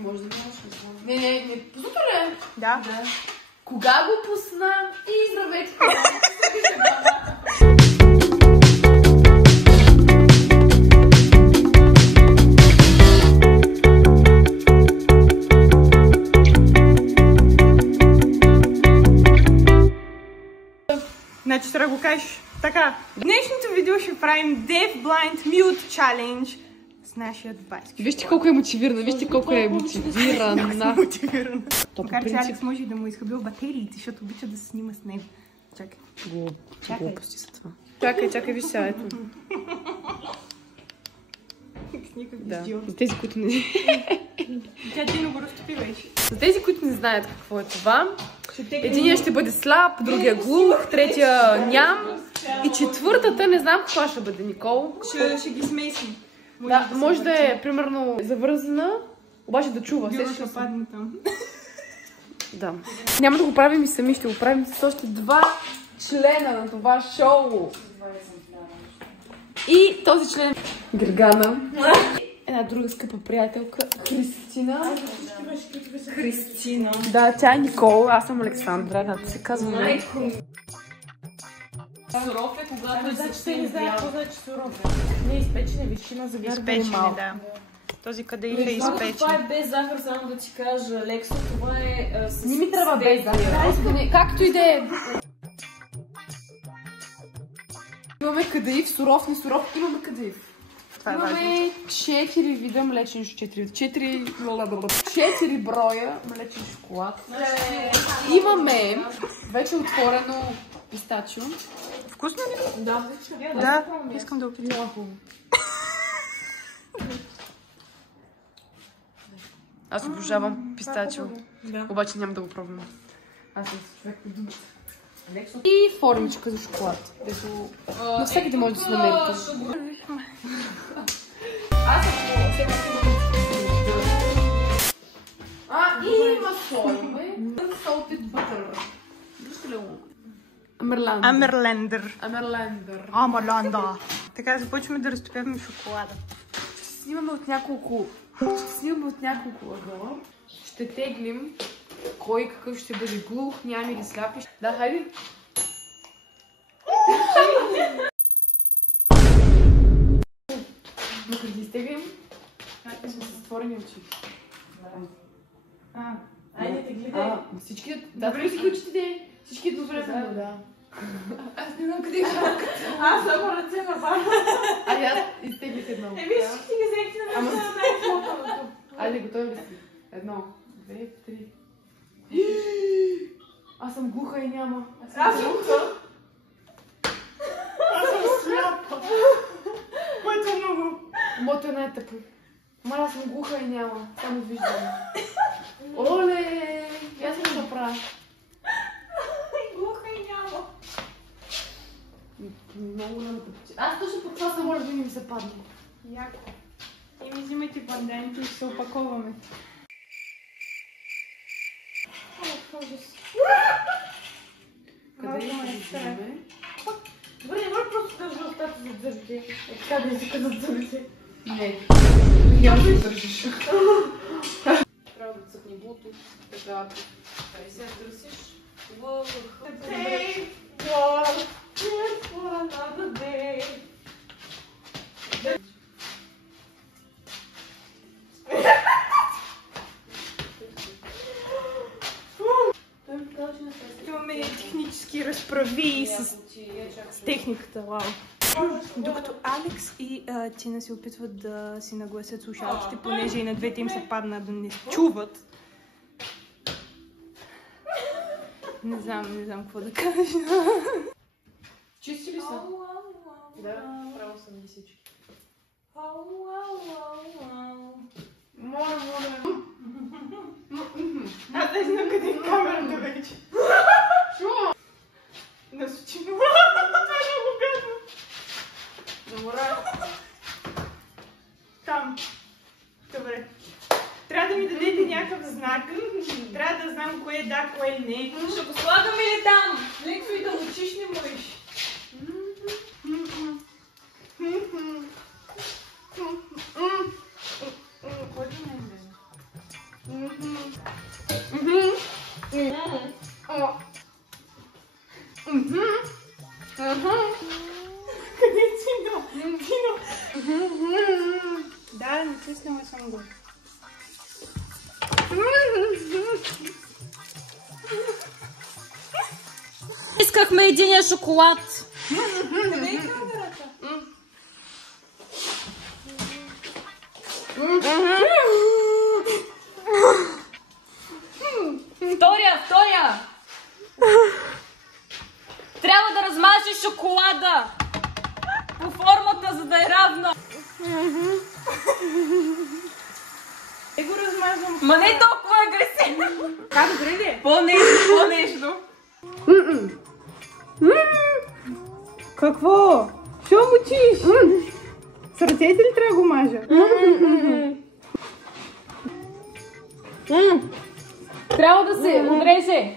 Може да нямаш не. Не, пуснато ли? Да. Кога го пусна и здравейте! Значи трябва да го кажеш така. В днешното видео ще правим Deaf Blind Mute Challenge с нашия дубайски. Вижте колко е мотивирана, вижте колко е мотивирана. Макар че Алекс може и да му изхабил батериите, защото обича да се снима с него. Чакай. Глупости са това. Чакай, виж сега, ето. Да, за тези, които не... Тя Дино го разтопи вече. За тези, които не знаят какво е това, единият ще бъде слаб, другия глух, третия ням и четвъртата не знам каква ще бъде, Никол. Ще ги смесим. Да, може да е примерно завързана, обаче да чува. Била ще падне там. Да. Няма да го правим и сами, ще го правим с още два члена на това шоу. И този член Гергана. Една друга скъпа приятелка, Христина. Христина. Да, тя е Никол, аз съм Александра, да се казваме. Суров е, когато Значи не знае какво значи суров. Не изпечене, вишина за Изпечене, да. Този къде е изпечен. Това е без захар, само да ти кажа, Лексо, това е с... Не ми трябва без захар. Както и да е. Имаме кадаив, суров, не суров, имаме кадаив. Имаме 4 вида млечен шоколад. 4 броя млечен шоколад. Имаме вече отворено пистачо. Вкусно ли? Да, Да, искам да опитам. Аз обожавам пистачо, обаче няма да го пробвам. Аз съм човек по думата. И формичка за шоколад. Но всеки да може да се намерите. Аз съм И масло. Salted butter. Вижте ли го? Амерлендър. Амерлендър. Амерланда. Така, започваме да разтопяваме шоколада. Ще снимаме от няколко ъгъла. Ще теглим кой какъв ще бъде глух, ням или сляп. Да, хайде. Но като изтеглим, сме с затворени очи. Айде, те гледай. Всички... Да, всички всички добре заедно, да. Аз не знам къде е шапката. Аз само ръце на бара. Айде, аз изтеглих едно. Виж, всички ги взехте на ръце на най-флоталото. Айде, готови ли си? 1, 2, 3. Аз съм глуха и няма. Аз съм глуха. Аз съм сляпа. Което е много. Моето е най-тъпо. Мара, аз съм глуха и няма. Само виждам. Оле! Аз съм да правя. Глуха и няма. Много няма тъпче. Аз точно по това не може да ми се падне. Яко. И ми взимайте панданите и ще се опаковаме. Къде е? Добре, не може просто да държа устата за зъбите. Така да езика за зъбите. Не. Няма да издържиш. Трябва да цъкни Bluetooth. Така. Къде се търсиш? Take one, just for another day. Имаме технически разправи с техниката, вау. Докато Алекс и Тина се опитват да си нагласят слушалките, понеже и на двете им се падна да не чуват. Не знам какво да кажа. Чисти ли са? Да, право съм ги всички. Моля. Аз не знам къде е камерата вече. Чу! Насочи ме. Това е много гадно. Добре. Там. Добре. Трябва да ми дадете някакъв знак. Трябва да знам кое е да, кое не. Ще го слагаме ли там? Лексо и да мълчиш, не можеш. Кой да не е? Къде е Тино? Тино! Да, не чувствам съм го. Искахме единия шоколад. Къде е камерата? Втория! Трябва да размажеш шоколада по формата, за да е равна. Е го размазвам. Ма не толкова агресивно. Как добре ли е? По-нещо. Какво? Що мучиш? С ръцете ли трябва да го мажа? Трябва да се отреже.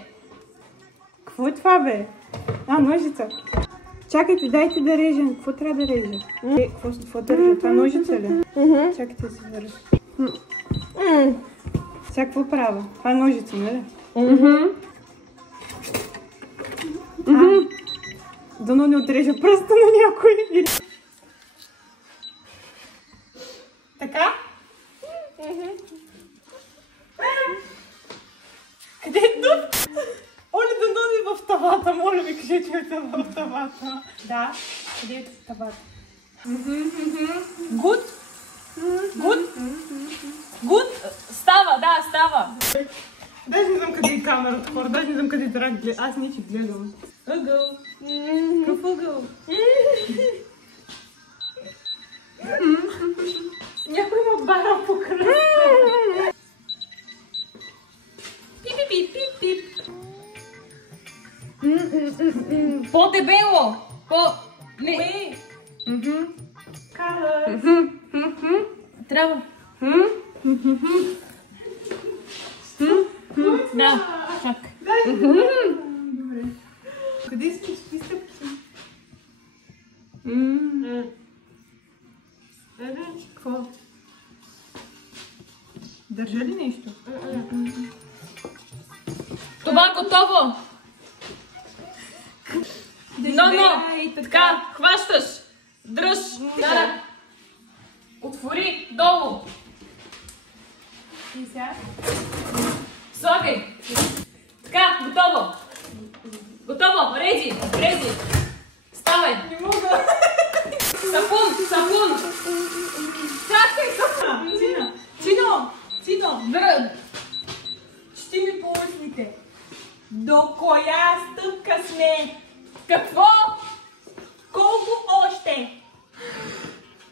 Какво е това, бе? Ножица. Чакайте, дайте да режем. Какво трябва да режа? Какво държа? Това ножица ли? Чакайте да се върши. Сега какво правя? Това е ножица, нали? Дано не отрежа пръста на някой. Така? Къде е тук? Оле, дано не в тавата. Моля ви, кажете, че е в тавата. Да, къде е в тавата? Гуд? Гуд? Става. Даже не знам къде е камерата, хора. Даже не знам къде трябва да гледам. Аз не че гледам. Ъгъл. Какъв ъгъл? Някой ме бара по кръста. Пип. По-дебело. Не. Кара. Трябва. Да, чак. Добре. Къде сме с пистъпки? Какво? Държа ли нещо? Това готово. Но, така, хващаш. Дръж. Да. Отвори долу. И сега? Слагай. Така, готово. Готово, реди. Ставай. Не мога. Сапун. Чакай, тук. Тино. Ще ми по устните. До коя стъпка сме? Какво? Колко още?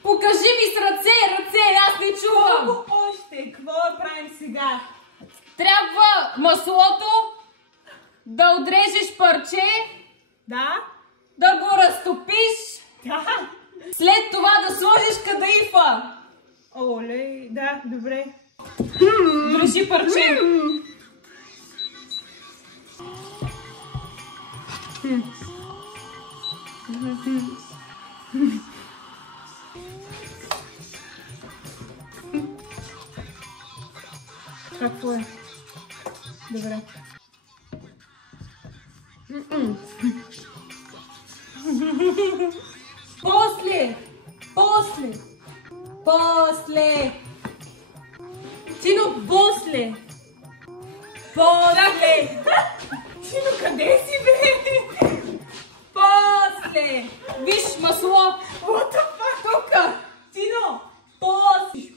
Покажи ми с ръце, аз не чувам. Колко още? Какво правим сега? Трябва маслото да отрежеш парче, Да? да го разтопиш, Да. след това да сложиш кадаифа. Оле, да, добре. Държи парче. Какво е? Добре. После. Тино, после. Тино, къде си, бе? После. Виж масло. What the fuck? Тука. Тино, после.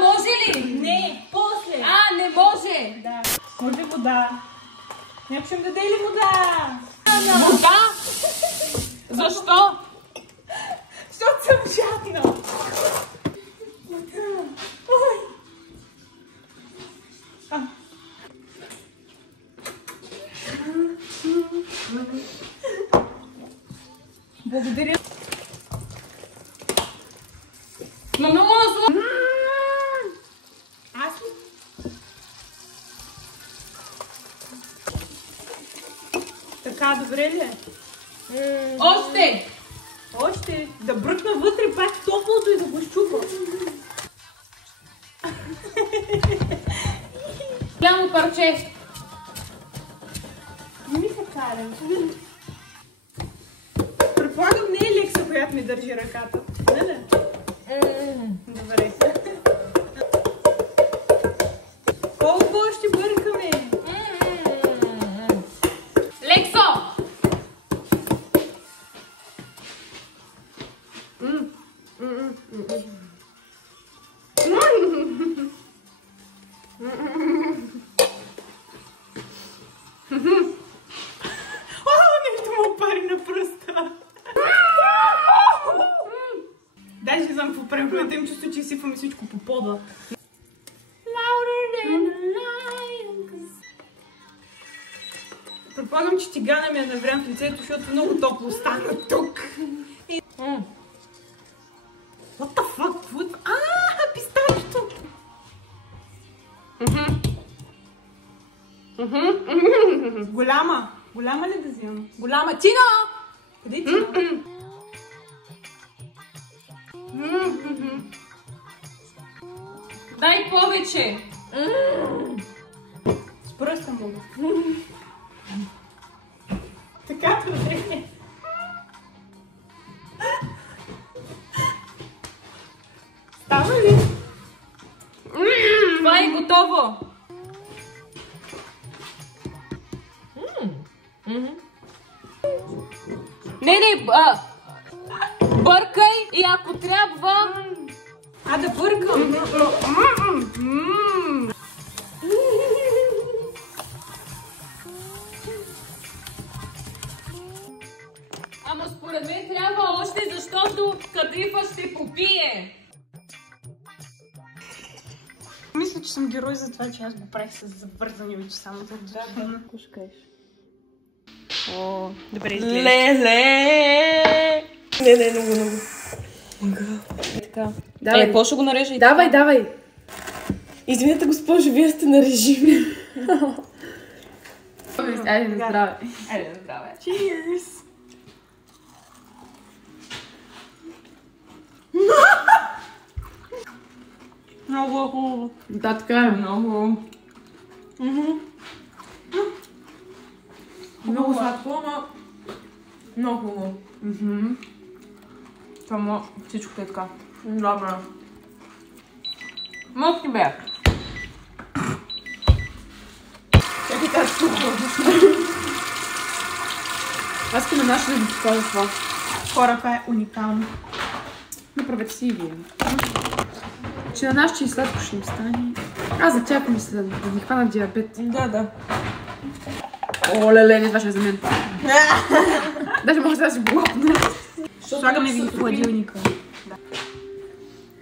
Може ли? Не, после. Не може. Да. Може вода. Някой ще ми даде ли вода? Вода? Защо? Защото съм жадна. Ой. Благодаря. Много масло. Аз ли? Така, добре ли е? Още. Да бръкна вътре пак топлото и да го щупа. Голямо парче. Не ми се карам. Предполагам, не е Лекса, която ми държи ръката. Не. Добре. Колко ще бъркаме? Лексо! Нещо му пари на пръста. Дай ще знам какво правим, когато им чувство, че изсипваме всичко по пода. Предполагам, че тигана ми е наврян в лицето, защото много топло стана тук. What the fuck? Пистачето! Голяма! Голяма ли да вземам? Голяма! Тина! Къде е Тина? Дай повече. С пръста мога. Така добре. Става ли? Това е готово. Не, бъркай и ако трябва... Да бъркам! Ама според мен трябва още, защото кадрифа ще попие. Мисля, че съм герой за това, че аз го правих с завързани очи само за да кушкаеш. О, добре изглежда. Леле! Не, много. Така. Давай. Какво ще го нарежа? Давай. Извинете, госпожо, вие сте на режим. Айде на здраве. Cheers! Много хубаво. Да, така е. Много. Много сладко, ама много хубаво. Само всичко е така. Добре. Мък ти бе. Чакай тази кухня. Аз искам една ще да ви покажа това. Хора, това е уникално. Направете си и вие. Че на нас, че и сладко ще им стане. Аз за тях мисля да ми хвана диабет. Да. О, леле, не, това ще е за мен. Даже може да си главна. Слагаме ви в хладилника.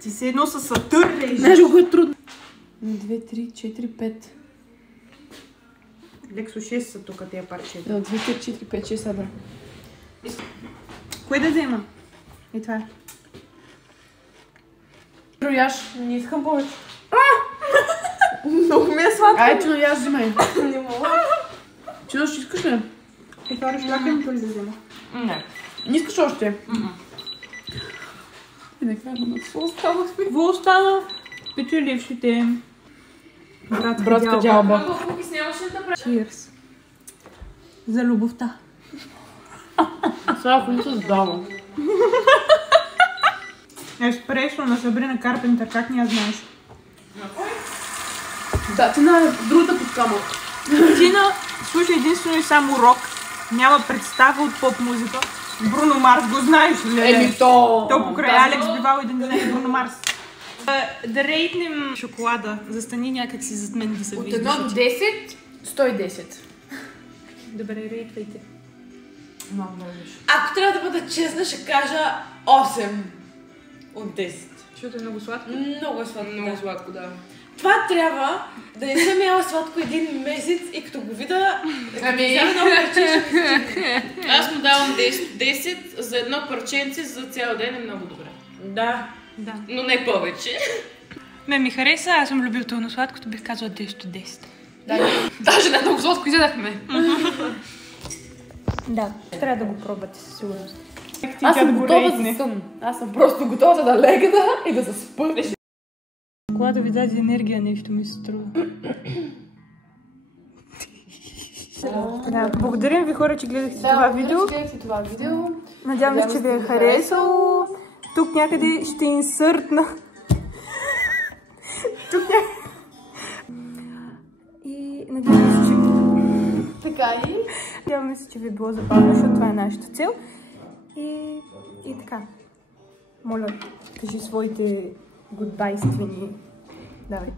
Ти се едно със Сатурн режиш. Знаеш колко е трудно. 2, 3, 4, 5. Лексо 6 са тук тия парчета. 2, 3, 4, 5, 6 са, бе. Кое да взема? И това е. Яш. Не искам повече. Много ми е сладко. Ай, Чуно, яш взимай. Не мога. Чуно, ще искаш ли? И това разшлакането ли да взема? Не. Не искаш още? Какво остана? Печелившите. Братска дялба. Колко нямаше да прави. Cheers. За любовта. Сега хубаво се сдава. Еспресо на Сабрина Карпентър, как не я знаеш? Да, ти на другата подкама. Тина слуша единствено и само рок. Няма представа от поп музика. Бруно Марс, го знаеш ли? То Покрай Алекс бивал и да не знае Бруно Марс. Да рейтнем шоколада. Застани някак си зад мен да се от виждаш. 1 до 10, 110. Добре, рейтвайте. Много виж. Ако трябва да бъда честна, ще кажа 8 от 10. Защото е много сладко. Много е сладко. Много сладко, да. Това трябва да не съм яла сладко един месец и като го видя, Ами... Аз му давам 10 за едно парченце за цял ден е много добре. Да. Но не повече. Ми хареса, аз съм любител на сладкото, бих казала 10 от 10. Даже не много сладко изядахме. Да, трябва да го пробвате със сигурност. Аз съм готова за сън. Аз съм просто готова да легна и да заспа. шоколада ви даде енергия, нещо ми се струва. Да, благодарим ви хора, че гледахте това видео. Надявам се, че ви е харесало. Тук някъде ще инсъртна. Тук някъде. И надявам се, че... Така и? Надявам се, че ви е било забавно, защото това е нашата цел. И така. Моля, кажи своите гудбайствени. Давай.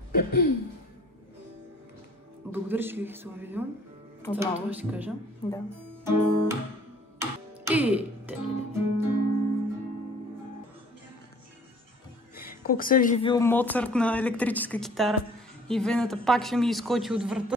Благодаря, че гледахте това видео. Отново ще кажа. Да. И... Колко се е живил Моцарт на електрическа китара. И вената пак ще ми изкочи от врата.